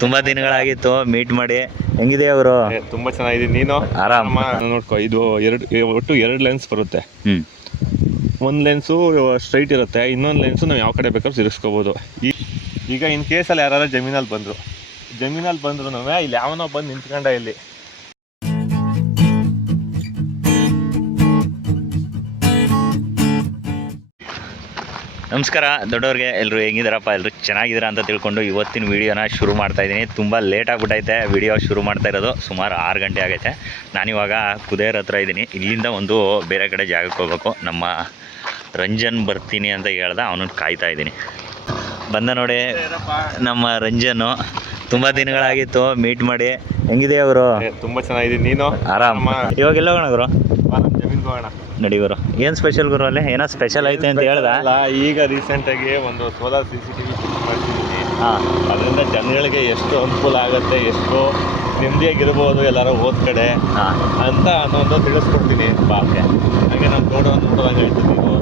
ತುಂಬಾ ದಿನಗಳಾಗಿತ್ತು ಮೀಟ್ ಮಾಡಿ. ಹೆಂಗಿದೆ ಅವರು? ತುಂಬಾ ಚೆನ್ನಾಗಿದ್ದೀನಿ. ನೀನು? ಆರಾಮ. ನೋಡ್ಕೋ ಇದು ಎರಡು ಒಟ್ಟು ಎರಡು ಲೆನ್ಸ್ ಬರುತ್ತೆ. ಒಂದು ಲೆನ್ಸು ಸ್ಟ್ರೈಟ್ ಇರುತ್ತೆ. ಇನ್ನೊಂದು ಲೆನ್ಸು ನಾವು ಯಾವ ಕಡೆ ಬೇಕಾದ್ರೂ ಸಿರಿಸ್ಕೋಬೋದು. ಈ ಈಗ ಇನ್ ಕೇಸಲ್ಲಿ ಯಾರಾದ್ರೂ ಜಮೀನಲ್ಲಿ ಬಂದರು. ಜಮೀನಲ್ಲಿ ಬಂದ್ರು ಇಲ್ಲಿ ಯಾವನೋ ಬಂದು ನಿಂತ್ಕೊಂಡ ಇಲ್ಲಿ. ನಮಸ್ಕಾರ, ದೊಡ್ಡವ್ರಿಗೆ ಎಲ್ಲರೂ ಹೆಂಗಿದಾರಪ್ಪ? ಎಲ್ಲರೂ ಚೆನ್ನಾಗಿದ್ದೀರಾ ಅಂತ ತಿಳ್ಕೊಂಡು ಇವತ್ತಿನ ವೀಡಿಯೋನ ಶುರು ಮಾಡ್ತಾ ಇದ್ದೀನಿ. ತುಂಬ ಲೇಟ್ ಆಗಿಬಿಟ್ಟೈತೆ, ವಿಡಿಯೋ ಶುರು ಮಾಡ್ತಾ ಇರೋದು. ಸುಮಾರು ಆರು ಗಂಟೆ ಆಗೈತೆ. ನಾನಿವಾಗ ಕುದೇರ್ ಹತ್ರ ಇದ್ದೀನಿ. ಇಲ್ಲಿಂದ ಒಂದು ಬೇರೆ ಕಡೆ ಜಾಗಕ್ಕೆ ಹೋಗ್ಬೇಕು. ನಮ್ಮ ರಂಜನ್ ಬರ್ತೀನಿ ಅಂತ ಹೇಳ್ದೆ, ಅವನನ್ನು ಕಾಯ್ತಾ ಇದ್ದೀನಿ. ಬಂದ ನೋಡಿ ನಮ್ಮ ರಂಜನ್ ತುಂಬಾ ದಿನಗಳಾಗಿತ್ತು ಮೀಟ್ ಮಾಡಿ. ಹೆಂಗಿದೆ ಅವರು ತುಂಬಾ ಚೆನ್ನಾಗಿದ್ದೀನಿ. ನೀನು? ಆರಾಮ. ಅಮ್ಮ, ಇವಾಗ ಎಲ್ಲ ಹೋಗೋಣ ಗುರು? ಜಮೀನ್ಗೆ ಹೋಗೋಣ. ನಡಿ ಗುರು. ಏನು ಸ್ಪೆಷಲ್ ಗುರು ಅಲ್ಲಿ? ಏನೋ ಸ್ಪೆಷಲ್ ಐತೆ ಅಂತ ಹೇಳ್ದ? ಈಗ ಈಗ ರೀಸೆಂಟಾಗಿ ಒಂದು ಸೋಲಾರ್ ಸಿ ಸಿ ಟಿವಿ ಹಾಂ. ಅದರಿಂದ ಜನಗಳಿಗೆ ಎಷ್ಟು ಅನುಕೂಲ ಆಗುತ್ತೆ ಎಷ್ಟು ನೆಮ್ಮದಿಯಾಗಿರ್ಬೋದು ಎಲ್ಲರೂ ಹೋದ ಕಡೆ ಹಾಂ. ಅಂತ ಅನ್ನೋದು ತಿಳಿಸ್ಕೊಡ್ತೀನಿ. ಬಾಕೆ ಹಾಗೆ ನಮ್ಮ ತೋಟ ನೋಡೋದಂಗೆ ಆಯ್ತು ನೀವು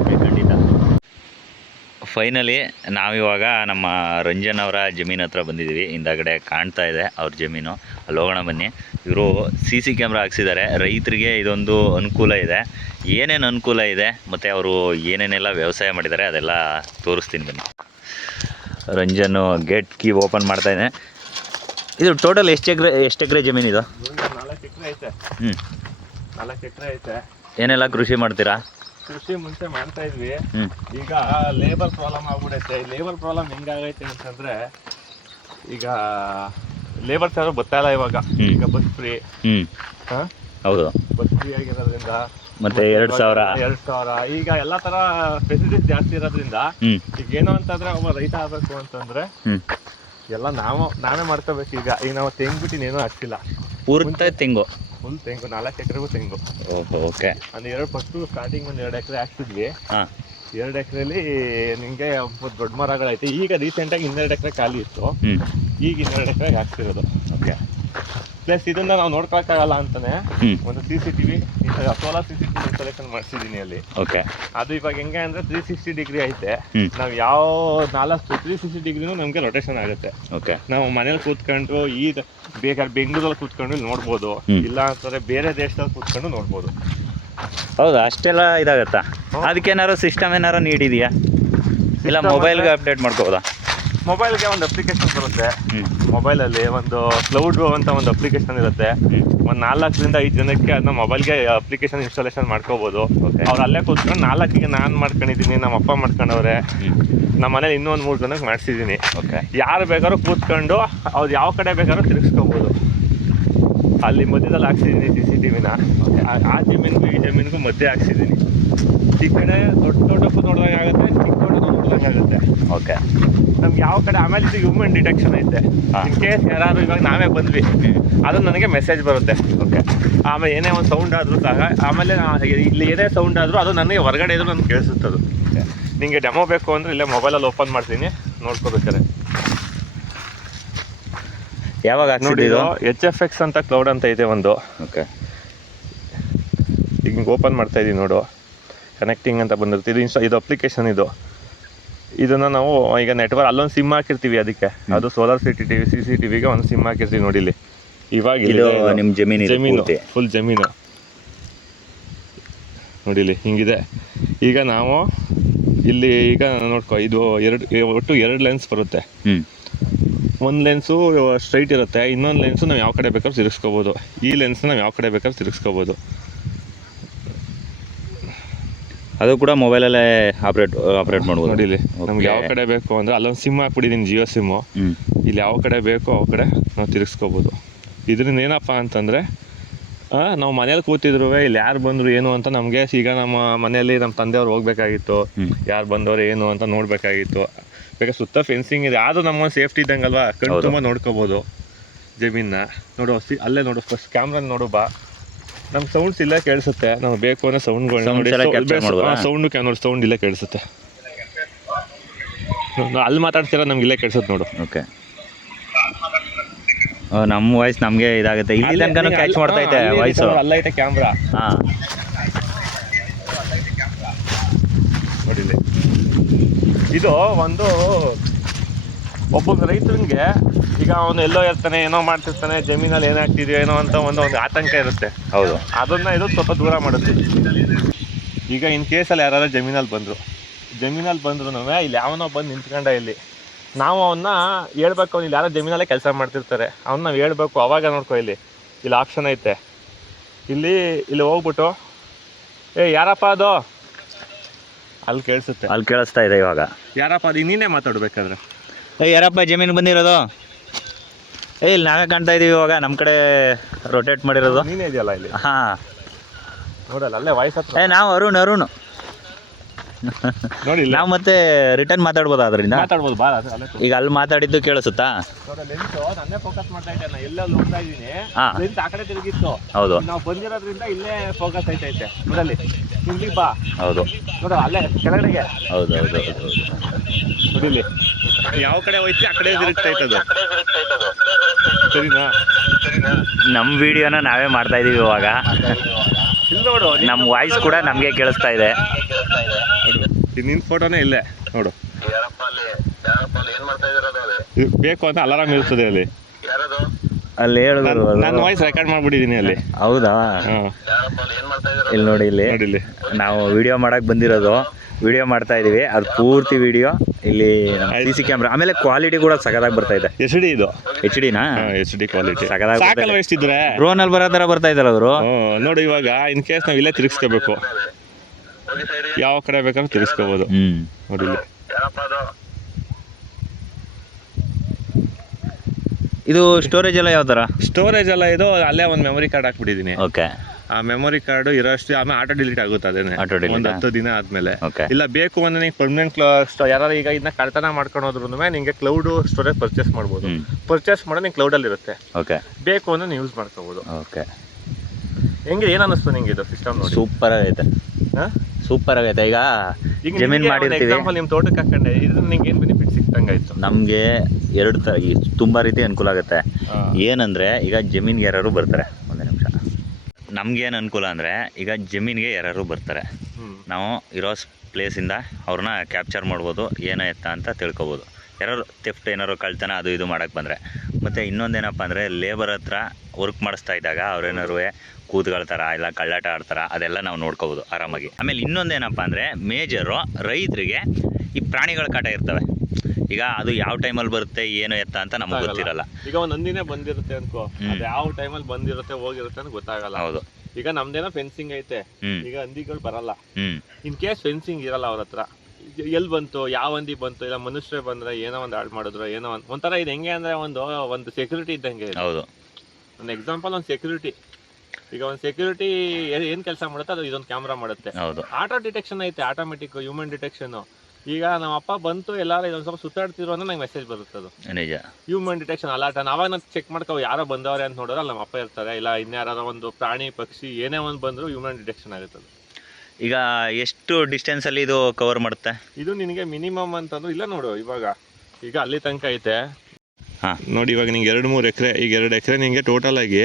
ಫೈನಲಿ ನಾವಿವಾಗ ನಮ್ಮ ರಂಜನ್ ಅವರ ಜಮೀನು ಹತ್ರ ಬಂದಿದ್ದೀವಿ. ಹಿಂದಗಡೆ ಕಾಣ್ತಾ ಇದೆ ಅವ್ರ ಜಮೀನು. ಅಲ್ಲಿ ಹೋಗೋಣ ಬನ್ನಿ. ಇವರು ಸಿ ಸಿ ಕ್ಯಾಮ್ರಾ ಹಾಕ್ಸಿದ್ದಾರೆ. ರೈತರಿಗೆ ಇದೊಂದು ಅನುಕೂಲ ಇದೆ. ಏನೇನು ಅನುಕೂಲ ಇದೆ? ಮತ್ತು ಅವರು ಏನೇನೆಲ್ಲ ವ್ಯವಸಾಯ ಮಾಡಿದ್ದಾರೆ? ಅದೆಲ್ಲ ತೋರಿಸ್ತೀನಿ ಬನ್ನಿ. ರಂಜನ್ ಗೇಟ್ ಕೀ ಓಪನ್ ಮಾಡ್ತಾ ಇದೆ ಇದು ಟೋಟಲ್ ಎಷ್ಟು ಎಕ್ರೆ ಎಷ್ಟು ಎಕರೆ ಎಕರೆ ಐತೆ. ಹ್ಞೂ ನಾಲ್ಕು ಎಕರೆ ಐತೆ. ಏನೆಲ್ಲ ಕೃಷಿ ಮಾಡ್ತೀರಾ? ಕೃಷಿ ಮುಂಚೆ ಮಾಡ್ತಾ ಇದ್ವಿ. ಈಗ ಲೇಬರ್ ಪ್ರಾಬ್ಲಮ್ ಆಗ್ಬಿಡೈತೆ. ಲೇಬರ್ ಪ್ರಾಬ್ಲಮ್ ಹೆಂಗಾಗೈತೆ ಅಂತಂದ್ರೆ ಈಗ ಲೇಬರ್ಸ್ ಯಾರು ಬರ್ತಾ ಇಲ್ಲ ಇವಾಗ. ಈಗ ಬಸ್ ಫ್ರೀ ಹಾ ಹೌದು. ಬಸ್ ಫ್ರೀ ಆಗಿರೋದ್ರಿಂದ. ಮತ್ತೆ ಎರಡ್ ಸಾವಿರ. ಎರಡ್ ಸಾವಿರ. ಈಗ ಎಲ್ಲಾ ತರ ಫೆಸಿಲಿಟೀಸ್ ಜಾಸ್ತಿ ಇರೋದ್ರಿಂದ ಈಗ ಏನು ಅಂತಂದ್ರೆ ಒಬ್ಬ ರೈತ ಆಗ್ಬೇಕು ಅಂತಂದ್ರೆ ಎಲ್ಲಾ ನಾವು ನಾವೇ ಮಾಡ್ಕೋಬೇಕು ಈಗ. ಈಗ ನಾವು ತೆಂಗ್ ಬಿಟ್ಟು ಏನೂ ಹಾಕ್ತಿಲ್ಲ ತಿಂಗು. ಫುಲ್ ತೆಂಗು ನಾಲ್ಕು ಎಕರೆಗೂ ತೆಂಗು. ಓಕೆ. ಒಂದು ಎರಡು ಫಸ್ಟು ಸ್ಟಾರ್ಟಿಂಗ್ ಒಂದು ಎರಡು ಎಕರೆ ಹಾಕ್ತಿದ್ವಿ ಎರಡ್ ಎಕರೆಲಿ ನಿಮಗೆ ದೊಡ್ಡ ಮರಗಳೈತೆ. ಈಗ ರೀಸೆಂಟಾಗಿ ಇನ್ನೆರಡು ಎಕರೆ ಖಾಲಿ ಇತ್ತು. ಈಗ ಇನ್ನೆರಡು ಎಕರೆಗೆ ಹಾಕ್ತಿರೋದು ಓಕೆ. ಪ್ಲಸ್ ಇದನ್ನ ನಾವು ನೋಡ್ಕೊಳಕ್ಕಾಗಲ್ಲ ಅಂತಾನೆ. ಒಂದು C C T V solar C C TV installation ಮಾಡಿಸಿದ್ದೀನಿ ಅಲ್ಲಿ. ಓಕೆ ಅದು ಇವಾಗ ಹೆಂಗೆ ಅಂದ್ರೆ ತ್ರೀ ಸಿಕ್ಸ್ಟಿ ಡಿಗ್ರಿ ಐತೆ. ನಾವು ಯಾವ ನಾಲ್ಕು ತ್ರೀ ಸಿಕ್ಸ್ಟಿ ಡಿಗ್ರಿನೂ ನಮಗೆ ರೊಟೇಷನ್ ಆಗುತ್ತೆ. ಓಕೆ ನಾವು ಮನೇಲಿ ಕೂತ್ಕೊಂಡು ಈ ಬೇಕಾದ್ರೆ ಬೆಂಗಳೂರಲ್ಲಿ ಕೂತ್ಕೊಂಡು ನೋಡ್ಬೋದು. ಇಲ್ಲ ಅಂತಂದ್ರೆ ಬೇರೆ ದೇಶದಲ್ಲಿ ಕೂತ್ಕೊಂಡು ನೋಡ್ಬೋದು. ಹೌದಾ? ಅಷ್ಟೆಲ್ಲ ಇದಾಗತ್ತಾ? ಅದಕ್ಕೆ ಅದಕ್ಕೇನಾರು ಸಿಸ್ಟಮ್ ಏನಾರು ನೀಡಿದೆಯಾ? ಇಲ್ಲ ಮೊಬೈಲ್ಗೆ ಅಪ್ಡೇಟ್ ಮಾಡ್ಕೋಬೋದಾ? ಮೊಬೈಲ್ಗೆ ಒಂದು ಅಪ್ಲಿಕೇಶನ್ ಬರುತ್ತೆ. ಮೊಬೈಲಲ್ಲಿ ಒಂದು ಕ್ಲೌಡ್ ಅಂತ ಒಂದು ಅಪ್ಲಿಕೇಶನ್ ಇರುತ್ತೆ. ಒಂದು ನಾಲ್ಕರಿಂದ ಐದು ಜನಕ್ಕೆ ಅದನ್ನ ಮೊಬೈಲ್ಗೆ ಅಪ್ಲಿಕೇಶನ್ ಇನ್ಸ್ಟಾಲೇಷನ್ ಮಾಡ್ಕೋಬೋದು. ಓಕೆ ಅವ್ರು ಅಲ್ಲೇ ಕೂತ್ಕೊಂಡು ನಾಲ್ಕಿಗೆ ನಾನು ಮಾಡ್ಕೊಂಡಿದ್ದೀನಿ ನಮ್ಮ ಅಪ್ಪ ಮಾಡ್ಕೊಂಡವ್ರೆ. ನಮ್ಮ ಮನೇಲಿ ಇನ್ನೊಂದು ಮೂರು ಜನಕ್ಕೆ ಮಾಡಿಸಿದ್ದೀನಿ. ಓಕೆ ಯಾರು ಬೇಕಾದ್ರೂ ಕೂತ್ಕೊಂಡು ಅವ್ರು ಯಾವ ಕಡೆ ಬೇಕಾದ್ರೂ ತಿರುಗಿಸ್ಕೋಬೋದು. ಅಲ್ಲಿ ಮಧ್ಯದಲ್ಲಿ ಹಾಕ್ಸಿದ್ದೀನಿ ಸಿ ಸಿ ಟಿ ವಿನ ಆ ಈ ಜಮೀನಿಗೂ ಮಧ್ಯೆ ಹಾಕ್ಸಿದ್ದೀನಿ. ಈ ಕಡೆ ದೊಡ್ಡ ತೋಟಕ್ಕೂ ನೋಡಿದಾಗ ಆಗುತ್ತೆ ಚಿಕ್ಕ ತೋಟಕ್ಕೂ ನೋಡಿದಾಗ ಆಗುತ್ತೆ. ಓಕೆ. ನಮ್ಗೆ ಯಾವ ಕಡೆ ಆಮೇಲೆ ಇದು ಹ್ಯೂಮನ್ ಡಿಟೆಕ್ಷನ್ ಐತೆ. ಇನ್ ಕೇಸ್ ಯಾರು ಇವಾಗ ನಾವೇ ಬಂದ್ವಿ ಅದು ನನಗೆ ಮೆಸೇಜ್ ಬರುತ್ತೆ. ಓಕೆ. ಆಮೇಲೆ ಏನೇ ಒಂದು ಸೌಂಡ್ ಆದರೂ ಸಹ ಆಮೇಲೆ ಇಲ್ಲಿ ಏನೇ ಸೌಂಡ್ ಆದರೂ ಅದು ನನಗೆ ಹೊರಗಡೆ ಇದ್ರು ನನಗೆ ಕೇಳಿಸುತ್ತದು ಅದು. ನಿಮಗೆ ಡೆಮೋ ಬೇಕು ಅಂದರೆ ಇಲ್ಲೇ ಮೊಬೈಲಲ್ಲಿ ಓಪನ್ ಮಾಡ್ತೀನಿ ನೋಡ್ಕೋಬೇಕಾರೆ ಯಾವಾಗ ನೋಡಿ ಎಚ್ ಎಫ್ ಎಕ್ಸ್ ಅಂತ ಕ್ಲೌಡ್ ಅಂತ ಇದೆ ಒಂದು. ಓಕೆ. ಈಗ ಹಿಂಗೆ ಓಪನ್ ಮಾಡ್ತಾ ಇದೀನಿ ನೋಡು. ಕನೆಕ್ಟಿಂಗ್ ಅಂತ ಬಂದಿರುತ್ತೆ. ಇದು ಇನ್ಸ್ಟಾ ಇದು ಅಪ್ಲಿಕೇಶನ್ ಇದು. ಇದನ್ನು ನಾವು ಈಗ ನೆಟ್ವರ್ಕ್ ಅಲ್ಲೊಂದು ಸಿಮ್ ಹಾಕಿರ್ತೀವಿ ಅದಕ್ಕೆ. ಅದು solar CT T T V C C T ವಿಗೆ ಒಂದು ಸಿಮ್ ಹಾಕಿರ್ತೀವಿ ನೋಡಿ ಇಲ್ಲಿ. ಇವಾಗ ನಿಮ್ಮ ಜಮೀನು ಜಮೀನು ಫುಲ್ ಜಮೀನು. ನೋಡಿಲಿ ಹಿಂಗಿದೆ. ಈಗ ನಾವು ಇಲ್ಲಿ ಈಗ ನೋಡ್ಕೊ ಇದು ಎರಡು ಒಟ್ಟು ಎರಡು ಲೆನ್ಸ್ ಬರುತ್ತೆ. ಒಂದು ಲೆನ್ಸು ಸ್ಟ್ರೈಟ್ ಇರುತ್ತೆ. ಇನ್ನೊಂದು ಲೆನ್ಸು ನಾವು ಯಾವ ಕಡೆ ಬೇಕಾದ್ರೂ ತಿರುಗಿಸ್ಕೋಬೋದು. ಈ ಲೆನ್ಸ್ನ ನಾವು ಯಾವ ಕಡೆ ಬೇಕಾದ್ರೂ ತಿರುಗಿಸ್ಕೋಬೋದು. ಅದು ಕೂಡ ಮೊಬೈಲಲ್ಲೇ ಆಪ್ರೇಟ್ ಆಪ್ರೇಟ್ ಮಾಡ್ಬೋದು. ನೋಡಿ ಇಲ್ಲಿ ನಮ್ಗೆ ಯಾವ ಕಡೆ ಬೇಕು ಅಂದರೆ ಅಲ್ಲೊಂದು ಸಿಮ್ ಹಾಕ್ಬಿಟ್ಟಿದ್ದೀನಿ ಜಿಯೋ ಸಿಮ್ಮು ಇಲ್ಲಿ ಯಾವ ಕಡೆ ಬೇಕೋ ಆ ಕಡೆ ನಾವು ತಿರುಗಿಸ್ಕೋಬೋದು. ಇದರಿಂದ ಏನಪ್ಪ ಅಂತಂದರೆ ನಾವು ಮನೇಲಿ ಕೂತಿದ್ರು ಇಲ್ಲಿ ಯಾರು ಬಂದರು ಏನು ಅಂತ ನಮಗೆ ಈಗ ನಮ್ಮ ಮನೆಯಲ್ಲಿ ನಮ್ಮ ತಂದೆಯವ್ರು ಹೋಗ್ಬೇಕಾಗಿತ್ತು. ಯಾರು ಬಂದವರು ಏನು ಅಂತ ನೋಡಬೇಕಾಗಿತ್ತು. ಬೇಕಾದ್ರೆ ಸುತ್ತ ಫೆನ್ಸಿಂಗ್ ಇದೆ. ಆದರೂ ನಮ್ಮ ಸೇಫ್ಟಿ ಇದ್ದಂಗಲ್ವಾ ಕಣ್ಣು. ತುಂಬ ನೋಡ್ಕೋಬೋದು. ಜಮೀನ ನೋಡು ಅಲ್ಲೇ ನೋಡು ಫಸ್ಟ್ ಕ್ಯಾಮ್ರಾ ನೋಡು ಬಾ. ನಮ್ಮ ಸೌಂಡ್ಸ್ ಇಲ್ಲ ಕೇಳಿಸುತ್ತೆ. ನಾವು ಬೇಕು ಸೌಂಡ್ ಮಾಡ್ಬೋದಾ? ಸೌಂಡು ನೋಡಿ ಸೌಂಡ್ ಇಲ್ಲೇ ಕೇಳಿಸುತ್ತೆ. ಅಲ್ಲಿ ಮಾತಾಡ್ತೀರ? ನಮ್ಗೆ ಇಲ್ಲೇ ಕೇಳಿಸುತ್ತೆ ನೋಡು. ಓಕೆ ನಮ್ಮ ವಾಯ್ಸ್ ನಮಗೆ ಇದಾಗುತ್ತೆ. ಇಲ್ಲಿ ತನಕನೂ ಕ್ಯಾಚ್ ಮಾಡ್ತಾ ಇದೆ ವಾಯ್ಸ್ ಅಲ್ಲೈತೆ ಕ್ಯಾಮ್ರಾ ಹಾಂ. ಇದು ಒಂದು ಒಬ್ಬ ರೈತನಿಗೆ ಈಗ ಅವನು ಎಲ್ಲೋ ಇರ್ತಾನೆ ಏನೋ ಮಾಡ್ತಿರ್ತಾನೆ ಜಮೀನಲ್ಲಿ ಏನಾಗ್ತಿದೆಯೋ ಏನೋ ಅಂತ ಒಂದು ಒಂದು ಆತಂಕ ಇರುತ್ತೆ. ಹೌದು. ಅದನ್ನ ಇದು ಸ್ವಲ್ಪ ದೂರ ಮಾಡುತ್ತೆ. ಈಗ ಇನ್ ಕೇಸಲ್ಲಿ ಯಾರು ಜಮೀನಲ್ಲಿ ಬಂದರು. ಜಮೀನಲ್ಲಿ ಬಂದ್ರು ಇಲ್ಲಿ ಯಾವನೋ ಬಂದು ನಿಂತ್ಕೊಂಡ ಇಲ್ಲಿ. ನಾವು ಅವನ್ನ ಹೇಳ್ಬೇಕು ಅವ್ನು ಇಲ್ಲಿ ಯಾರೋ ಜಮೀನಲ್ಲೇ ಕೆಲಸ ಮಾಡ್ತಿರ್ತಾರೆ. ಅವ್ನ ನಾವು ಹೇಳ್ಬೇಕು ಅವಾಗ ನೋಡ್ಕೊ ಇಲ್ಲಿ. ಇಲ್ಲಿ ಆಪ್ಷನ್ ಐತೆ. ಇಲ್ಲಿ ಇಲ್ಲಿ ಹೋಗ್ಬಿಟ್ಟು ಏ ಯಾರಪ್ಪ ಅದು? ಅಲ್ಲಿ ಕೇಳಿಸುತ್ತೆ. ಅಲ್ಲಿ ಕೇಳಿಸ್ತಾ ಇದೆ ಇವಾಗ. ಯಾರಪ್ಪ ಅದು? ನೀನೇ ಮಾತಾಡ್ಬೇಕಾದ್ರೆ. ಏ ಯಾರಪ್ಪ ಜಮೀನು ಬಂದಿರೋದು? ಏ ಇಲ್ಲಿ ನಾವೇ ಕಾಣ್ತಾ ಇದೀವಿ ಇವಾಗ ನಮ್ಮ ಕಡೆ ರೊಟೇಟ್ ಮಾಡಿರೋದು. ನೀನೇ ಇದೆಯಲ್ಲ ಇಲ್ಲಿ? ಹಾಂ. ನೋಡಲ್ಲ ಅಲ್ಲೇ ವಾಯ್ಸ್ ಹತ್ರ. ಏ ನಾವು ಅರುಣ್ ಅರುಣ್. ನೋಡಿ ಇಲ್ಲಿ. ನಾವು ಮತ್ತೆ ರಿಟರ್ನ್ ಮಾತಾಡ್ಬೋದು ಅದರಿಂದ ಮಾತಾಡ್ಬೋದು ಬಾ ಅದು ಈಗ ಅಲ್ಲಿ ಮಾತಾಡಿದ್ದು ಕೇಳಿಸುತ್ತಾ? ನೋಡ ಲೆನ್ಸ್ ನನ್ನೇ ಫೋಕಸ್ ಮಾಡ್ತಾ ಇದ್ದೆ ನಾನು ಎಲ್ಲೆಲ್ಲಿ ನೋಡ್ತಾ ಇದ್ದೀನಿ ಹಾ. ಲೆನ್ಸ್ ಆ ಕಡೆ ತಿರುಗಿತ್ತು. ಹೌದು. ನಾವು ಬಂದಿರೋದ್ರಿಂದ ಇಲ್ಲೇ ಫೋಕಸ್ ಐತೈತೆ ನೋಡಲ್ಲಿ ಇಲ್ಲಿ ಬಾ. ಹೌದು. ನೋಡು ಅಲ್ಲೇ ಕೆಳಗಡೆಗೆ. ಹೌದು ಹೌದು ಹೌದು ಹೌದು. ನೋಡಿಲ್ಲಿ. ಯಾವ ಕಡೆ ಹೋಯ್ತಿ ಆ ಕಡೆ ತಿರುಗ್ತಾ ಇತ್ತದು ಸರಿನಾ? ನಮ್ಮ ವಿಡಿಯೋನ ನಾವೇ ಮಾಡ್ತಾ ಇದೀವಿ ಇವಾಗ. ಇಲ್ಲಿ ನೋಡು ನಮ್ಮ ವಾಯ್ಸ್ ಕೂಡ ನಮಗೆ ಕೇಳಿಸ್ತಾ ಇದೆ. ನಿನ್ನ ಫೋಟೋನೇ ಇಲ್ಲೇ ನೋಡು. ಬೇಕು ಅಂತ ಅಲಾರಾಮ್ ಇರ್ತದೆ ಅಲ್ಲಿ. ಅಲ್ಲಿ ಹೇಳಿದ್ರು ನಾನು ವಾಯ್ಸ್ ರೆಕಾರ್ಡ್ ಮಾಡ್ಬಿಟ್ಟಿದ್ದೀನಿ ಅಲ್ಲಿ. ಹೌದಾ? ಹಾಂ. ಇಲ್ಲಿ ನೋಡಿ? ಇಲ್ಲಿ ನೋಡಿ ಇಲ್ಲಿ. ನಾವು ವಿಡಿಯೋ ಮಾಡಕ್ ಬಂದಿರೋದು. ವಿಡಿಯೋ ಮಾಡ್ತಾ ಇದೀವಿ. ಅದು ಪೂರ್ತಿ ವಿಡಿಯೋ ಇಲ್ಲಿ ಸಿ ಸಿ ಕ್ಯಾಮ್ರಾ ಆಮೇಲೆ ಕ್ವಾಲಿಟಿ ಕೂಡ ಸಗದಾಗಿ ಬರ್ತಾ ಇದೆ. ಎಚ್ ಡಿ ಇದು. ಎಚ್ ಡಿನಾ ಎಚ್ ಡಿ ಕ್ವಾಲಿಟಿ ಸಾಕಲ್ವ ಎಷ್ಟಿದ್ರೆ ಡ್ರೋನ್ ಅಲ್ಲಿ ಬರೋ ಥರ ಬರ್ತಾ ಇದ್ದಾರೆ ಅವರು? ನೋಡಿ ಇವಾಗ ಇನ್ ಕೇಸ್ ನಾವು ಇಲ್ಲೇ ತಿರ್ಗಿಸ್ಕೋಬೇಕು. ಯಾವ ಕಡೆ ಬೇಕಾದ್ರೂ ತಿರ್ಸ್ಕೋಬಹುದು ಹ್ಮ್. ನೋಡಿ ಇದು ಸ್ಟೋರೇಜ್ ಎಲ್ಲ ಯಾವ ಥರ ಸ್ಟೋರೇಜ್ ಎಲ್ಲ ಇದು ಅಲ್ಲೇ ಒಂದು ಮೆಮೊರಿ ಕಾರ್ಡ್ ಹಾಕ್ಬಿಟ್ಟಿದ್ದೀನಿ ಓಕೆ ಆ ಮೆಮೊರಿ ಕಾರ್ಡ್ ಇರೋಷ್ಟು ಆಮೇಲೆ ಆಟೋ ಡಿಲೀಟ್ ಆಗುತ್ತೆ ಅದೇನೆ. Auto delete ಒಂದು ಆ? ಹತ್ತು ದಿನ ಆದ್ಮೇಲೆ. ಓಕೆ ಇಲ್ಲ ಬೇಕು ಅಂದ್ರೆ ನೀವು ಪರ್ಮನೆಂಟ್ ಯಾರು ಈಗ ಇದನ್ನ ಕಳ್ತನ ಮಾಡ್ಕೊಂಡು ಹೋದ್ರು ನಿಮಗೆ ಕ್ಲೌಡ್ ಸ್ಟೋರೇಜ್ ಪರ್ಚೇಸ್ ಮಾಡ್ಬೋದು. ಹ್ಮ್. ಪರ್ಚೇಸ್ ಮಾಡೋ ನಿಂಗೆ ಕ್ಲೌಡಲ್ಲಿ ಇರುತ್ತೆ. ಓಕೆ ಬೇಕು ಅಂದ್ರೆ ನೀವು ಯೂಸ್ ಮಾಡ್ಕೋಬಹುದು ಓಕೆ ಹೆಂಗೆ ಏನ್ ಅನ್ನಿಸ್ತು ನಿಂಗೆ ಇದು ಸಿಸ್ಟಮ್ ನೋಡಿ? ಸೂಪರ್ ಆಗೈತೆ. ಹಾ? ಸೂಪರ್ ಆಗೈತೆ. ಈಗ ಈಗ ಜಮೀನ್ ಮಾಡಿರ್ತೀವಿ. ಎಕ್ಸಾಂಪಲ್ ನಿಮ್ಮ ತೋಟಕ್ಕೆ ಹಾಕೊಂಡೆ. ನಿಂಗೆ ಏನ್ ಬೆನಿಫಿಟ್ ಸಿಕ್ತಂಗಾಯ್ತು ನಮಗೆ ಎರಡು ತ ಈ ತುಂಬ ರೀತಿ ಅನುಕೂಲ ಆಗುತ್ತೆ. ಏನಂದ್ರೆ ಈಗ ಜಮೀನ್ಗೆ ಯಾರು ಬರ್ತಾರೆ. ನಮ್ಗೇನು ಅನುಕೂಲ ಅಂದರೆ ಈಗ ಜಮೀನಿಗೆ ಯಾರು ಬರ್ತಾರೆ. ನಾವು ಇರೋ ಪ್ಲೇಸಿಂದ ಅವ್ರನ್ನ ಕ್ಯಾಪ್ಚರ್ ಮಾಡ್ಬೋದು ಏನೋ ಎತ್ತ ಅಂತ ತಿಳ್ಕೊಬೋದು. ಯಾರು ತೆಫ್ಟ್ ಏನಾರು ಕಳ್ತನ ಅದು ಇದು ಮಾಡೋಕ್ಕೆ ಬಂದರೆ. ಮತ್ತು ಇನ್ನೊಂದೇನಪ್ಪ ಅಂದರೆ ಲೇಬರ್ ಹತ್ರ ವರ್ಕ್ ಮಾಡಿಸ್ತಾ ಇದ್ದಾಗ ಅವ್ರೇನಾರು ಕೂತ್ಕೊಳ್ತಾರ ಇಲ್ಲ ಕಳ್ಳಾಟ ಆಡ್ತಾರ ಅದೆಲ್ಲ ನಾವು ನೋಡ್ಕೋಬೋದು ಆರಾಮಾಗಿ. ಆಮೇಲೆ ಇನ್ನೊಂದೇನಪ್ಪ ಅಂದರೆ ಮೇಜರು ರೈತರಿಗೆ ಈ ಪ್ರಾಣಿಗಳ ಕಾಟ ಇರ್ತವೆ. ಈಗ ಅದು ಯಾವ ಟೈಮಲ್ಲಿ ಬರುತ್ತೆ ಏನು ಎತ್ತ ಅಂತ ನಮ್ಗೆ ಗೊತ್ತಿರಲ್ಲ. ಈಗ ಒಂದ್ ನಂದಿನೇ ಬಂದಿರುತ್ತೆ ಅನ್ಕೋ. ಅದು ಯಾವ ಟೈಮಲ್ಲಿ ಬಂದಿರುತ್ತೆ ಹೋಗಿರುತ್ತೆ ಅಂತ ಗೊತ್ತಾಗಲ್ಲ. ಹೌದು. ಈಗ ನಮ್ದೇನೋ ಫೆನ್ಸಿಂಗ್ ಐತೆ. ಈಗ ಹಂದಿಗಳು ಬರಲ್ಲ. ಇನ್ ಕೇಸ್ ಫೆನ್ಸಿಂಗ್ ಇರಲ್ಲ ಅವ್ರ ಹತ್ರ ಎಲ್ ಬಂತು ಯಾವ ಹಂದಿ ಬಂತು ಇಲ್ಲ ಮನುಷ್ಯರೇ ಬಂದ್ರೆ ಏನೋ ಒಂದು ಹಾಳು ಮಾಡಿದ್ರು ಏನೋ ಒಂದು ಒಂಥರ ಇದು ಹೆಂಗೆ ಅಂದ್ರೆ ಒಂದು ಒಂದು ಸೆಕ್ಯೂರಿಟಿ ಇದ್ದಂಗೆ ಇದು. ಹೌದು. ಒಂದು ಎಕ್ಸಾಂಪಲ್ ಒಂದು ಸೆಕ್ಯೂರಿಟಿ ಈಗ ಒಂದು ಸೆಕ್ಯೂರಿಟಿ ಏನ್ ಕೆಲಸ ಮಾಡುತ್ತೆ ಅದು ಇದೊಂದು ಕ್ಯಾಮ್ರಾ ಮಾಡುತ್ತೆ. ಆಟೋ ಡಿಟೆಕ್ಷನ್ ಐತೆ ಆಟೋಮೆಟಿಕ್ ಹ್ಯೂಮನ್ ಡಿಟೆಕ್ಷನ್ ಈಗ ನಮ್ಮ ಅಪ್ಪ ಬಂತು ಎಲ್ಲಾರು ಇದೊಂದು ಸ್ವಲ್ಪ ಸುತ್ತಾಡ್ತಿದ್ರು ಅಂದ್ರೆ ನಂಗೆ ಮೆಸೇಜ್ ಬರುತ್ತೆ ಅದು. ನಿಜ. ಹ್ಯೂಮನ್ ಡಿಟೆಕ್ಷನ್ ಅಲಾರ್ಟ್ ಅವಾಗ ನಾನು ಚೆಕ್ ಮಾಡ್ಕೋ ಯಾರೋ ಬಂದವ್ರೆ ಅಂತ ನೋಡಿದ್ರೆ ಅಲ್ಲಿ ನಮ್ಮ ಅಪ್ಪ ಇರ್ತಾರೆ. ಇಲ್ಲ ಇನ್ಯಾರೋ ಒಂದು ಪ್ರಾಣಿ ಪಕ್ಷಿ ಏನೇ ಒಂದು ಬಂದ್ರು ಹ್ಯೂಮನ್ ಡಿಟೆಕ್ಷನ್ ಆಗುತ್ತೆ ಅದು. ಈಗ ಎಷ್ಟು ಡಿಸ್ಟೆನ್ಸ್ ಅಲ್ಲಿ ಇದು ಕವರ್ ಮಾಡುತ್ತೆ? ಇದು ನಿನಗೆ ಮಿನಿಮಮ್ ಅಂತಂದ್ರೆ ಇಲ್ಲ ನೋಡು ಇವಾಗ. ಈಗ ಅಲ್ಲಿ ತನಕ ಐತೆ. ಹಾ. ನೋಡಿ ಇವಾಗ ನಿಂಗೆ ಎರಡು ಮೂರು ಎಕರೆ ಈಗ ಎರಡು ಎಕರೆ ನಿಂಗೆ ಟೋಟಲ್ ಆಗಿ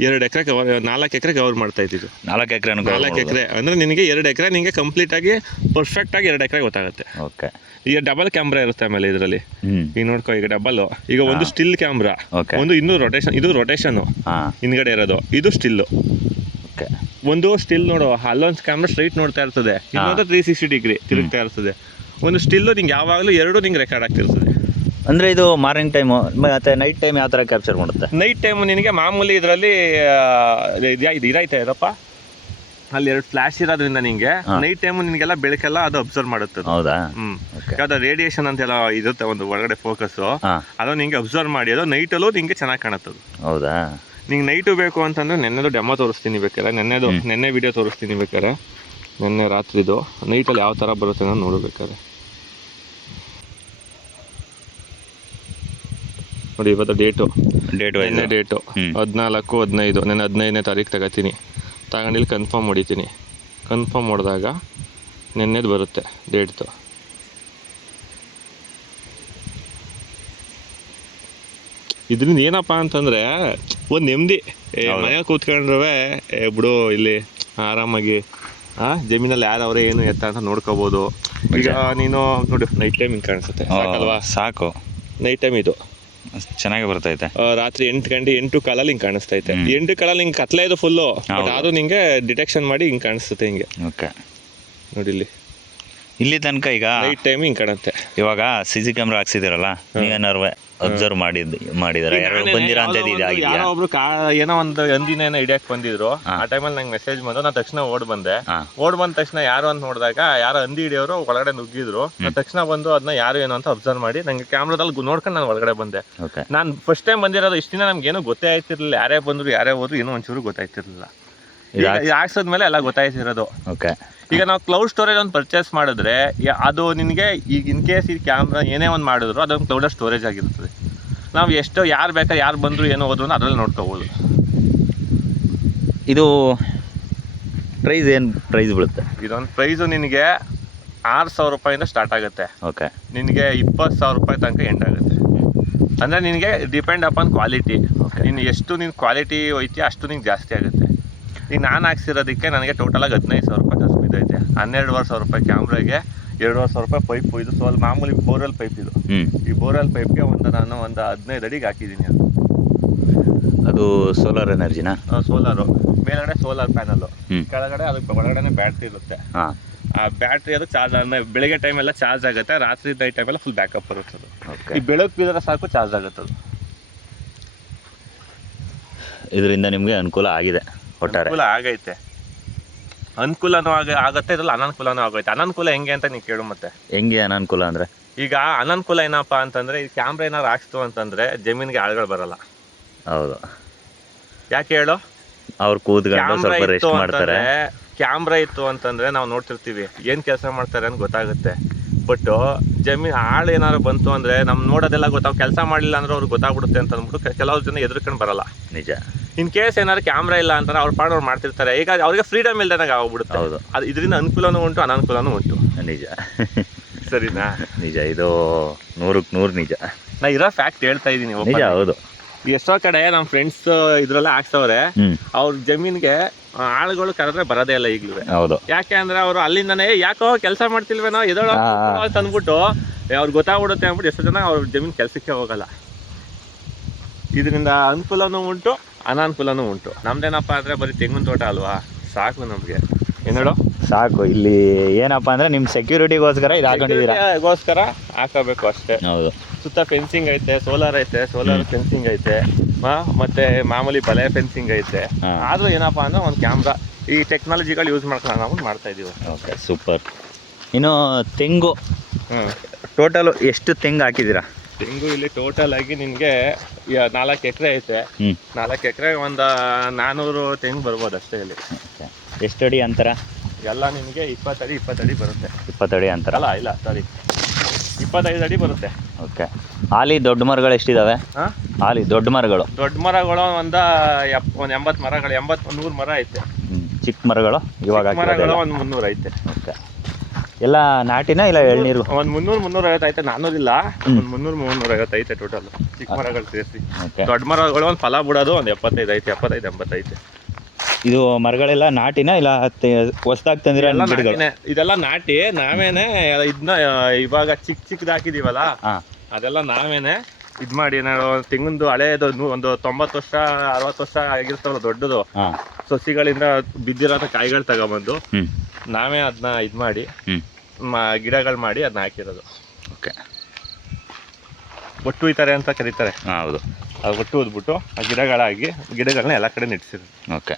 ಎರಡು ಎಕರೆ ಕವರ್ ನಾಲ್ಕು ಎಕರೆ ಕವರ್ ಮಾಡ್ತಾ ಇದ್ದಿದ್ದು ನಾಲ್ಕು ಎಕರೆ ನಾಲ್ಕು ಎಕರೆ. ಅಂದ್ರೆ ನಿನಗೆ ಎರಡು ಎಕರೆ ನಿಮಗೆ ಕಂಪ್ಲೀಟ್ ಆಗಿ ಪರ್ಫೆಕ್ಟ್ ಆಗಿ ಎರಡು ಎಕರೆ ಗೊತ್ತಾಗುತ್ತೆ. ಓಕೆ. ಈಗ ಡಬಲ್ ಕ್ಯಾಮ್ರಾ ಇರುತ್ತೆ ಆಮೇಲೆ ಇದರಲ್ಲಿ. ಈಗ ನೋಡ್ಕೋ ಈಗ ಡಬಲ್ ಈಗ ಒಂದು ಸ್ಟಿಲ್ ಕ್ಯಾಮ್ರಾ ಒಂದು ಇನ್ನೂ ರೊಟೇಷನ್ ಇದು ರೊಟೇಷನು ಹಿಂದ್ಗಡೆ ಇರೋದು. ಇದು ಸ್ಟಿಲ್ಲು ಓಕೆ. ಒಂದು ಸ್ಟಿಲ್ ನೋಡು. ಅಲ್ಲೊಂದು ಕ್ಯಾಮ್ರಾ ಸ್ಟ್ರೈಟ್ ನೋಡ್ತಾ ಇರ್ತದೆ. ಇನ್ನೊಂದು ತ್ರೀ ಸಿಕ್ಸ್ಟಿ ಡಿಗ್ರಿ ತಿರುಗ್ತಾ ಇರ್ತದೆ. ಒಂದು ಸ್ಟಿಲ್ಲು ನಿಂಗೆ ಯಾವಾಗಲೂ ಎರಡು ನಿಂಗೆ ರೆಕಾರ್ಡ್ ಆಗ್ತಿರ್ತದೆ. ಅಂದರೆ ಇದು ಮಾರ್ನಿಂಗ್ ಟೈಮು ಮತ್ತು ನೈಟ್ ಟೈಮ್ ಯಾವ ಥರ ಕ್ಯಾಪ್ಚರ್ ಮಾಡುತ್ತೆ? ನೈಟ್ ಟೈಮ್ ನಿನಗೆ ಮಾಮೂಲಿ ಇದರಲ್ಲಿ ಇದು ಇದೈತೆ ಇದಪ್ಪ ಅಲ್ಲಿ ಎರಡು ಫ್ಲಾಶ್ ಇರೋದ್ರಿಂದ ನಿಂಗೆ ನೈಟ್ ಟೈಮ್ ನಿನಗೆಲ್ಲ ಬೆಳಕೆಲ್ಲ ಅದು ಅಬ್ಸರ್ವ್ ಮಾಡುತ್ತೆ ಹೌದಾ? ಹ್ಮ್. ಅದು ಯಾವ್ದು ರೇಡಿಯೇಷನ್ ಅಂತೆಲ್ಲ ಇರುತ್ತೆ ಒಂದು ಒಳಗಡೆ ಫೋಕಸ್ ಅದು ನಿಂಗೆ ಅಬ್ಸರ್ವ್ ಮಾಡಿ ಅದು ನೈಟಲ್ಲೂ ನಿಂಗೆ ಚೆನ್ನಾಗಿ ಕಾಣುತ್ತೆ ಹೌದಾ? ನಿಂಗೆ ನೈಟು ಬೇಕು ಅಂತಂದ್ರೆ ನೆನ್ನೆದು ಡೆಮೋ ತೋರಿಸ್ತೀನಿ ಬೇಕಾರೆ ನೆನ್ನೆದು. ನೆನ್ನೆ ವಿಡಿಯೋ ತೋರಿಸ್ತೀನಿ ಬೇಕಾರೆ ನೆನ್ನೆ ರಾತ್ರಿದು ನೈಟಲ್ಲಿ ಯಾವ ಥರ ಬರುತ್ತೆ ಅನ್ನೋದು ನೋಡಬೇಕಾರೆ ನೋಡಿ ಇವತ್ತು ಡೇಟು ಡೇಟ್ ಎಣ್ಣೆ ಡೇಟು. ಹದಿನಾಲ್ಕು ಹದಿನೈದು ನಾನು ಹದಿನೈದನೇ ತಾರೀಕು ತಗೋತೀನಿ. ತಗೊಂಡು ಇಲ್ಲಿ ಕನ್ಫರ್ಮ್ ಹೊಡಿತೀನಿ. ಕನ್ಫರ್ಮ್ ಹೊಡೆದಾಗ ನೆನ್ನೆದು ಬರುತ್ತೆ ಡೇಟ್ದು ಇದರಿಂದ ಏನಪ್ಪ ಅಂತಂದ್ರೆ ಒಂದು ನೆಮ್ಮದಿ. ಏ ಮನೆ ಕೂತ್ಕೊಂಡ್ರೆ ಏ ಬಿಡು ಇಲ್ಲಿ ಆರಾಮಾಗಿ ಆ ಜಮೀನಲ್ಲಿ ಯಾರವ್ರೆ ಏನು ಎತ್ತ ಅಂತ ನೋಡ್ಕೋಬೋದು. ಈಗ ನೀನು ನೋಡಿ ನೈಟ್ ಟೈಮ್ ಹಿಂಗೆ ಕಾಣಿಸುತ್ತೆ. ಸಾಕಲ್ವಾ? ಸಾಕು. ನೈಟ್ ಟೈಮ್ ಇದು. ಚೆನ್ನಾಗಿ ಬರ್ತೈತೆ. ರಾತ್ರಿ ಎಂಟು ಗಂಟೆ ಎಂಟು ಕಾಲಲ್ಲಿ ಹಿಂಗೆ ಕಾಣಿಸ್ತೈತೆ. ಇದೆ ಎಂಟು ಕಾಲಲ್ಲಿ ಹಿಂಗೆ ಕತ್ಲೆ ಇದು ಫುಲ್ಲು ಆದರೂ ನಿಂಗೆ ಡಿಟೆಕ್ಷನ್ ಮಾಡಿ ಹಿಂಗೆ ಕಾಣಿಸುತ್ತೆ ಹಿಂಗೆ. ಓಕೆ ನೋಡಿ ಇಲ್ಲಿ ತನಕ ಈಗ ನೈಟ್ ಟೈಮ್ ಹಿಂಗೆ ಕಾಣುತ್ತೆ. ಇವಾಗ ಸಿ ಸಿ ಕ್ಯಾಮ್ರಾ ಹಾಕ್ಸಿದಿರಲ್ಲ ನೀವೇನಾರು ಅಬ್ಸರ್ವ್ ಮಾಡಿದ್ ಮಾಡಿದಾರೆ? ಯಾರು ಬಂದಿರೋ ಅಂತ ಯಾರೋ ಒಬ್ರು ಕಾ ಏನೋ ಒಂದು ಹಂದಿನ ಏನೋ ಹಿಡಿಯಕ್ ಬಂದಿದ್ರು. ಆ ಟೈಮಲ್ಲಿ ನಂಗೆ ಮೆಸೇಜ್ ಬಂದು ನಾನು ತಕ್ಷಣ ಓಡ್ ಬಂದೆ. ಹಾ. ಓಡ್ ಬಂದ ತಕ್ಷಣ ಯಾರು ಅಂತ ನೋಡಿದಾಗ ಯಾರೋ ಹಂದಿ ಹಿಡಿಯೋರು ಒಳಗಡೆ ನುಗ್ಗಿದ್ರು. ನಾನು ತಕ್ಷಣ ಬಂದು ಅದನ್ನ ಯಾರು ಏನು ಅಂತ ಅಬ್ಸರ್ವ್ ಮಾಡಿ ನಂಗೆ ಕ್ಯಾಮ್ರಾದಲ್ಲಿ ನೋಡ್ಕೊಂಡು ನಾನು ಒಳಗಡೆ ಬಂದೆ. ಓಕೆ ನಾನು ಫಸ್ಟ್ ಟೈಮ್ ಬಂದಿರೋದು ಇಷ್ಟ ದಿನ ನಮ್ಗೆ ಏನೂ ಗೊತ್ತೇ ಆಯ್ತಿರ್ಲಿಲ್ಲ ಯಾರೇ ಬಂದ್ರು ಯಾರೇ ಹೋದ್ರು ಏನೋ ಒಂಚೂರು ಗೊತ್ತಾಯ್ತಿರ್ಲಿಲ್ಲ ಇದು ಹಾಕ್ಸೋದ್ಮೇಲೆ ಎಲ್ಲ ಗೊತ್ತಾಯ್ತಿರೋದು. ಓಕೆ. ಈಗ ನಾವು ಕ್ಲೌಡ್ ಸ್ಟೋರೇಜ್ ಒಂದು ಪರ್ಚೇಸ್ ಮಾಡಿದ್ರೆ ಯ- ಅದು ನಿನಗೆ ಈಗ ಇನ್ ಕೇಸ್ ಈ ಕ್ಯಾಮ್ರಾ ಏನೇ ಒಂದು ಮಾಡಿದ್ರು ಅದೊಂದು ಕ್ಲೌಡ್ ಸ್ಟೋರೇಜ್ ಆಗಿರ್ತದೆ. ನಾವು ಎಷ್ಟೋ ಯಾರು ಬೇಕಾದ್ರೆ ಯಾರು ಬಂದರೂ ಏನೋ ಹೋದ್ರು ಅದರಲ್ಲಿ ನೋಡ್ಕೋಬೋದು. ಇದು ಪ್ರೈಸ್ ಏನು ಪ್ರೈಸ್ ಬೀಳುತ್ತೆ? ಇದೊಂದು ಪ್ರೈಸು ನಿನಗೆ ಆರು ಸಾವಿರ ರೂಪಾಯಿಂದ ಸ್ಟಾರ್ಟ್ ಆಗುತ್ತೆ. ಓಕೆ. ನಿನಗೆ ಇಪ್ಪತ್ತು ಸಾವಿರ ರೂಪಾಯಿ ತನಕ ಎಂಡ್ ಆಗುತ್ತೆ. ಅಂದರೆ ನಿನಗೆ ಡಿಪೆಂಡ್ ಅಪಾನ್ ಕ್ವಾಲಿಟಿ ನೀನು ಎಷ್ಟು ನಿನ್ನ ಕ್ವಾಲಿಟಿ ಹೋಯ್ತಿ ಅಷ್ಟು ನಿಂಗೆ ಜಾಸ್ತಿ ಆಗುತ್ತೆ. ಈಗ ನಾನು ಹಾಕ್ಸಿರೋದಕ್ಕೆ ನನಗೆ ಟೋಟಲಾಗಿ ಹದಿನೈದು ಸಾವಿರ ರೂಪಾಯಿ ಖರ್ಚು ಬಿದ್ದೈತೆ. ಹನ್ನೆರಡುವರೆ ಸಾವಿರ ರೂಪಾಯಿ ಕ್ಯಾಮ್ರಾಗೆ ಎರಡುವರೆ ಸಾವಿರ ರೂಪಾಯಿ ಪೈಪು ಇದು. ಸ್ವಲ್ಪ ಮಾಮೂಲಿ ಬೋರ್ವೆಲ್ ಪೈಪ್ ಇದು. ಈ ಬೋರ್ವೆಲ್ ಪೈಪ್ಗೆ ಒಂದು ನಾನು ಒಂದು ಹದಿನೈದು ಅಡಿಗೆ ಹಾಕಿದ್ದೀನಿ ಅದು. ಅದು ಸೋಲಾರ್ ಎನರ್ಜಿನಾ ಸೋಲಾರು ಮೇಲ್ಗಡೆ ಸೋಲಾರ್ ಪ್ಯಾನಲ್ಲು ಕೆಳಗಡೆ ಅದಕ್ಕೆ ಒಳಗಡೆ ಬ್ಯಾಟ್ರಿ ಇರುತ್ತೆ. ಆ ಬ್ಯಾಟ್ರಿ ಅದು ಚಾರ್ಜ್ ಬೆಳಗ್ಗೆ ಟೈಮೆಲ್ಲ ಚಾರ್ಜ್ ಆಗುತ್ತೆ ರಾತ್ರಿ ನೈಟ್ ಟೈಮೆಲ್ಲ ಫುಲ್ ಬ್ಯಾಕಪ್ ಬರುತ್ತೆ ಅದು. ಈ ಬೆಳಕು ಬಿದ್ದರೆ ಸಾಕು ಚಾರ್ಜ್ ಆಗುತ್ತೆ ಅದು. ಇದರಿಂದ ನಿಮಗೆ ಅನುಕೂಲ ಆಗಿದೆ. ಒಟ್ಟಾರೆ. ಅನುಕೂಲ ಆಗೈತೆ. ಅನುಕೂಲನೂ ಆಗ ಆಗತ್ತೆ ಇದ್ರಲ್ಲಿ ಅನನುಕೂಲನೂ ಆಗೈತೆ ಅನನುಕೂಲ ಹೆಂಗೆ ಅಂತ ನೀವು ಕೇಳು ಮತ್ತೆ. ಹೆಂಗೆ ಅನಾನುಕೂಲ ಅಂದರೆ? ಈಗ ಅನಾನುಕೂಲ ಏನಪ್ಪಾ ಅಂತಂದ್ರೆ ಈ ಕ್ಯಾಮ್ರಾ ಏನಾರು ಹಾಕ್ಸ್ತು ಅಂತಂದ್ರೆ ಜಮೀನಿಗೆ ಆಳುಗಳು ಬರಲ್ಲ. ಹೌದು. ಯಾಕೆ ಹೇಳು? ಅವ್ರು ಕೂತ್ಕೊಂಡು ಸ್ವಲ್ಪ ರೆಸ್ಟ್ ಮಾಡ್ತಾರೆ. ಕ್ಯಾಮ್ರಾ ಇತ್ತು ಅಂತಂದ್ರೆ ನಾವು ನೋಡ್ತಿರ್ತೀವಿ ಏನು ಕೆಲಸ ಮಾಡ್ತಾರೆ ಅಂತ ಗೊತ್ತಾಗುತ್ತೆ. ಬಟ್ ಜಮೀನ್ ಆಳು ಏನಾದ್ರು ಬಂತು ಅಂದ್ರೆ ನಮ್ ನೋಡೋದೆಲ್ಲ ಗೊತ್ತಾಗ ಕೆಲಸ ಮಾಡಲಿಲ್ಲ ಅಂದ್ರೆ ಅವ್ರಿಗೆ ಗೊತ್ತಾಗ್ಬಿಡುತ್ತೆ ಅಂತ ಅಂದ್ಬಿಟ್ಟು ಕೆಲವ್ರು ಕೆಲವು ಜನ ಎದುರ್ಕೊಂಡು ಬರಲ್ಲ. ನಿಜ. ಇನ್ ಕೇಸ್ ಏನಾದ್ರು ಕ್ಯಾಮ್ರಾ ಇಲ್ಲ ಅಂತಾರೆ ಅವ್ರ ಪಾಡ್ ಅವ್ರು ಮಾಡ್ತಿರ್ತಾರೆ. ಈಗ ಅವ್ರಿಗೆ ಫ್ರೀಡಮ್ ಇಲ್ದಂಗೆ ಆಗ್ಬಿಡುತ್ತೆ. ಹೌದು. ಅದು ಇದರಿಂದ ಅನುಕೂಲನೂ ಉಂಟು ಅನಾನುಕೂಲನೂ ಉಂಟು. ನಿಜ. ಸರಿನಾ? ನಿಜ. ಇದು ನೂರಕ್ಕೆ ನೂರು ನಿಜ. ನಾ ಇರೋ ಫ್ಯಾಕ್ಟ್ ಹೇಳ್ತಾ ಇದ್ದೀನಿ ನಿಜ ಹೌದು. ಎಷ್ಟೋ ಕಡೆ ನಮ್ಮ ಫ್ರೆಂಡ್ಸ್ ಇದ್ರಲ್ಲ ಹಾಕ್ಸವ್ರೆ ಅವ್ರ ಜಮೀನ್ಗೆ ಆಳುಗಳು ಕರೆದ್ರೆ ಬರೋದೇ ಇಲ್ಲ ಈಗಲೂ. ಹೌದು. ಯಾಕೆ ಅಂದ್ರೆ ಅವರು ಅಲ್ಲಿಂದನೇ ಯಾಕೋ ಕೆಲಸ ಮಾಡ್ತಿಲ್ವೇನೋ ಎದೋಳ ಅಂದ್ಬಿಟ್ಟು ಅವ್ರಿಗೆ ಗೊತ್ತಾಗ್ಬಿಡುತ್ತೆ ಅಂದ್ಬಿಟ್ಟು ಎಷ್ಟೋ ಜನ ಅವ್ರ ಜಮೀನ್ ಕೆಲಸಕ್ಕೆ ಹೋಗಲ್ಲ. ಇದರಿಂದ ಅನುಕೂಲನೂ ಉಂಟು ಅನಾನುಕೂಲನೂ ಉಂಟು. ನಮ್ದೇನಪ್ಪ ಅಂದ್ರೆ ಬರೀ ತೆಂಗಿನ ತೋಟ ಅಲ್ವಾ? ಸಾಕು ನಮಗೆ. ಏನ್ ಹೇಳು? ಸಾಕು. ಇಲ್ಲಿ ಏನಪ್ಪ ಅಂದ್ರೆ ನಿಮ್ಮ ಸೆಕ್ಯೂರಿಟಿಗೋಸ್ಕರ ಇದು ಹಾಕೊಂಡಿದ್ದೀರಾ? ಗೋಸ್ಕರ ಹಾಕೋಬೇಕು ಅಷ್ಟೇ. ಹೌದು. ಸುತ್ತ ಫೆನ್ಸಿಂಗ್ ಐತೆ ಸೋಲಾರ್ ಐತೆ ಸೋಲಾರ್ ಫೆನ್ಸಿಂಗ್ ಐತೆ ಮತ್ತೆ ಮಾಮೂಲಿ ಬಲೆ ಫೆನ್ಸಿಂಗ್ ಐತೆ. ಆದರೂ ಏನಪ್ಪ ಅಂದ್ರೆ ಒಂದು ಕ್ಯಾಮ್ರಾ ಈ ಟೆಕ್ನಾಲಜಿಗಳು ಯೂಸ್ ಮಾಡ್ಕೊಂಡು ನಾವು ಮಾಡ್ತಾ ಇದೀವಿ. ಓಕೆ ಸೂಪರ್ ಇನ್ನು ತೆಂಗು. ಟೋಟಲ್ ಟೋಟಲು ಎಷ್ಟು ತೆಂಗು ಹಾಕಿದ್ದೀರಾ? ತೆಂಗು ಇಲ್ಲಿ ಟೋಟಲ್ ಆಗಿ ನಿನ್ಗೆ ನಾಲ್ಕು ಎಕರೆ ಐತೆ. ನಾಲ್ಕು ಎಕರೆ ಒಂದು ನಾನೂರು ತೆಂಗು ಬರ್ಬೋದು ಅಷ್ಟೇ ಇಲ್ಲಿ. ಓಕೆ. ಎಷ್ಟು ಅಡಿ ಅಂತರ? ಎಲ್ಲ ನಿಮಗೆ ಇಪ್ಪತ್ತಡಿ ಇಪ್ಪತ್ತಡಿ ಬರುತ್ತೆ. ಇಪ್ಪತ್ತಡಿ ಅಂತರ? ಅಲ್ಲ ಇಲ್ಲ ಸಾರಿ ಇಪ್ಪತ್ತೈದು ಅಡಿ ಬರುತ್ತೆ. ಓಕೆ. ಹಾಲಿ ದೊಡ್ಡ ಮರಗಳು ಎಷ್ಟಿದಾವೆ? ಹಾ? ಹಾಲಿ ದೊಡ್ಡ ಮರಗಳು? ದೊಡ್ಡ ಮರಗಳು ಒಂದು ಎಪ್ ಒಂದು ಎಂಬತ್ತು ಮರಗಳು ಎಂಬತ್ತು ನೂರು ಮರ ಐತೆ. ಹ್ಮ್. ಚಿಕ್ಕ ಮರಗಳು ಇವಾಗ ಚಿಕ್ಕ ಮರಗಳು ಒಂದು ಮುನ್ನೂರು ಐತೆ. ಓಕೆ. ಎಲ್ಲ ನಾಟಿನ ಇಲ್ಲ ಎಳ್ನೀರು ಒಂದು ಮುನ್ನೂರು ಮುನ್ನೂರ ಐತೆ ನಾನ್ನೂರಿಲ್ಲ ಹ್ಮ್. ಒಂದು ಮುನ್ನೂರು ಮುನ್ನೂರ ಐವತ್ತು ಐತೆ ಟೋಟಲ್ ಚಿಕ್ಕ ಮರಗಳು ಸೇರಿಸಿ. ಓಕೆ. ದೊಡ್ಡ ಮರಗಳು ಒಂದು ಫಲ ಬಿಡೋದು ಒಂದು ಎಪ್ಪತ್ತೈದು ಐತೆ ಎಪ್ಪತ್ತೈದು ಎಂಬತ್ತೈತೆ ಇದು ಮರಗಳೆಲ್ಲ ನಾಟಿನ ಇಲ್ಲ ಹೊಸದಾಗಿ ತಂದಿರೋ ಎಲ್ಲ ಗಿಡಗಳು? ನಾಟಿನೇ. ಇದೆಲ್ಲ ನಾಟಿ ನಾವೇನೆ ಇದನ್ನ ಇವಾಗ ಚಿಕ್ಕ ಚಿಕ್ಕದ ಹಾಕಿದೀವಲ್ಲ ಹಾಂ. ಅದೆಲ್ಲ ನಾವೇನೆ ಇದ್ ಮಾಡಿ ನಾವು ತೆಂಗಿಂದು ಹಳೆಯದು ನೂ- ಒಂದು ತೊಂಬತ್ತು ವರ್ಷ ಅರವತ್ತು ವರ್ಷ ಆಗಿರ್ತಾವಲ್ಲ ದೊಡ್ಡದು. ಹಾಂ. ಸಸಿಗಳಿಂದ ಬಿದ್ದಿರೋ ಕಾಯಿಗಳು ತಗೊಂಬಂದು ನಾವೇ ಅದನ್ನ ಇದ್ ಮಾಡಿ ಗಿಡಗಳು ಮಾಡಿ ಅದನ್ನ ಹಾಕಿರೋದು. ಓಕೆ. ಒಟ್ಟು ಇತಾರೆ ಅಂತ ಕರೀತಾರೆ. ಹಾಂ ಹೌದು. ಅದು ಒಟ್ಟು ಉದ್ಬಿಟ್ಟು ಆ ಗಿಡಗಳಾಗಿ ಗಿಡಗಳನ್ನ ಎಲ್ಲ ಕಡೆ ನೆಟ್ಸಿರೋದು ಓಕೆ.